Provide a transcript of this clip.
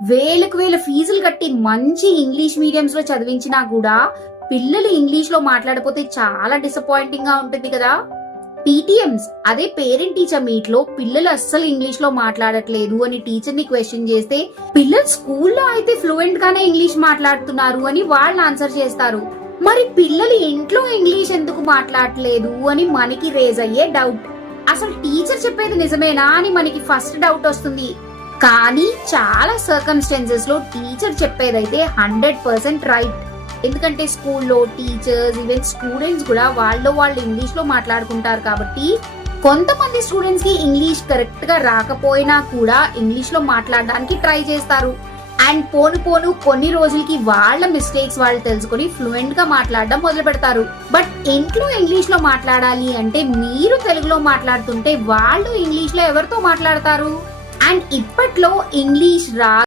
వేలకు వేల ఫీజులు కట్టి మంచి ఇంగ్లీష్ మీడియంస్ లో చదివించినా కూడా పిల్లలు ఇంగ్లీష్ లో మాట్లాడకపోతే చాలా డిసప్పాయింటింగ్ గా ఉంటుంది కదా. పీటీఎంస్ అదే పేరెంట్ టీచర్ మీట్ లో పిల్లలు అస్సలు ఇంగ్లీష్ లో మాట్లాడట్లేదు అని టీచర్ ని క్వశ్చన్ చేస్తే పిల్లలు స్కూల్లో అయితే ఫ్లూయెంట్ గానే ఇంగ్లీష్ మాట్లాడుతున్నారు అని వాళ్ళు ఆన్సర్ చేస్తారు. మరి పిల్లలు ఇంట్లో ఇంగ్లీష్ ఎందుకు మాట్లాడట్లేదు అని మనకి రేజ్ అయ్యే డౌట్. అసలు టీచర్ చెప్పేది నిజమేనా అని మనకి ఫస్ట్ డౌట్ వస్తుంది. కానీ చాలా సర్కమ్స్టాన్సెస్ లో టీచర్ చెప్పేదైతే 100% రైట్. ఎందుకంటే స్కూల్లో టీచర్స్ ఈవెన్ స్టూడెంట్స్ కూడా వాళ్ళు ఇంగ్లీష్ లో మాట్లాడుకుంటారు కాబట్టి కొంతమంది స్టూడెంట్స్ కి ఇంగ్లీష్ కరెక్ట్ గా రాకపోయినా కూడా ఇంగ్లీష్ లో మాట్లాడడానికి ట్రై చేస్తారు. అండ్ పోను కొన్ని రోజులకి వాళ్ళ మిస్టేక్స్ వాళ్ళు తెలుసుకొని ఫ్లూయెంట్ గా మాట్లాడడం మొదలు పెడతారు. బట్ ఇంట్లో ఇంగ్లీష్ లో మాట్లాడాలి అంటే మీరు తెలుగులో మాట్లాడుతుంటే వాళ్ళు ఇంగ్లీష్ లో ఎవరితో మాట్లాడతారు? అండ్ ఇప్పట్లో ఇంగ్లీష్